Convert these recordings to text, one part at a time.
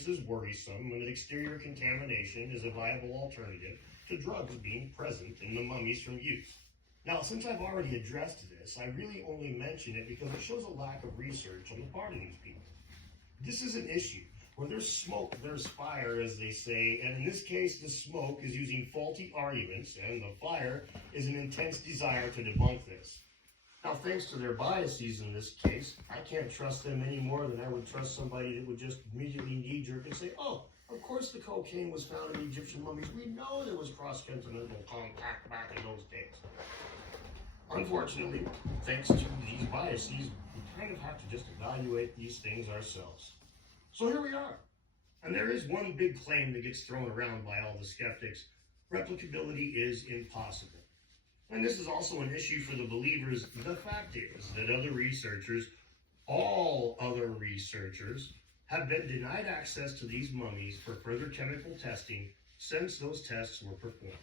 evidence is worrisome and that exterior contamination is a viable alternative to drugs being present in the mummies from use. Now, since I've already addressed this, I really only mention it because it shows a lack of research on the part of these people. This is an issue. Where there's smoke, there's fire, as they say, and in this case, the smoke is using faulty arguments, and the fire is an intense desire to debunk this. Now, thanks to their biases in this case, I can't trust them any more than I would trust somebody that would just immediately knee-jerk and say, oh, of course the cocaine was found in Egyptian mummies. We know there was cross-continental contact back in those days. Unfortunately, thanks to these biases, we kind of have to just evaluate these things ourselves. So here we are. And there is one big claim that gets thrown around by all the skeptics. Replicability is impossible. And this is also an issue for the believers. The fact is that other researchers, all other researchers, have been denied access to these mummies for further chemical testing since those tests were performed.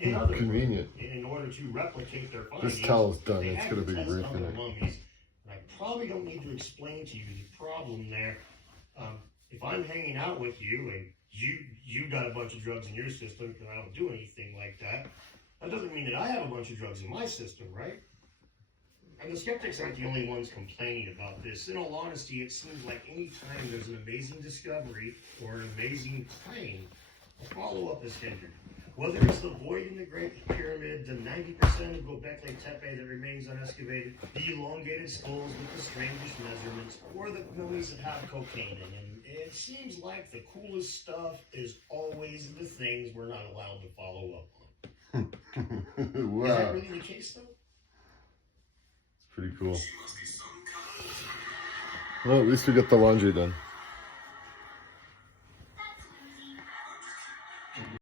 In other words, in order to replicate their findings, this towel's done. they It's had going to to be test ripping other it. mummies. And I probably don't need to explain to you the problem there. If I'm hanging out with you and you got a bunch of drugs in your system and I don't do anything like that, that doesn't mean that I have a bunch of drugs in my system, right? And the skeptics aren't the only ones complaining about this. In all honesty, it seems like any time there's an amazing discovery or an amazing claim, a follow-up is hindered. Whether it's the void in the Great Pyramid, the 90% of Göbekli Tepe that remains unexcavated, the elongated skulls with the strangest measurements, or the mummies that have cocaine in them, it seems like the coolest stuff is always the things we're not allowed to follow up on. Wow. Is that really the case, though? It's pretty cool. Well, at least we got the laundry done.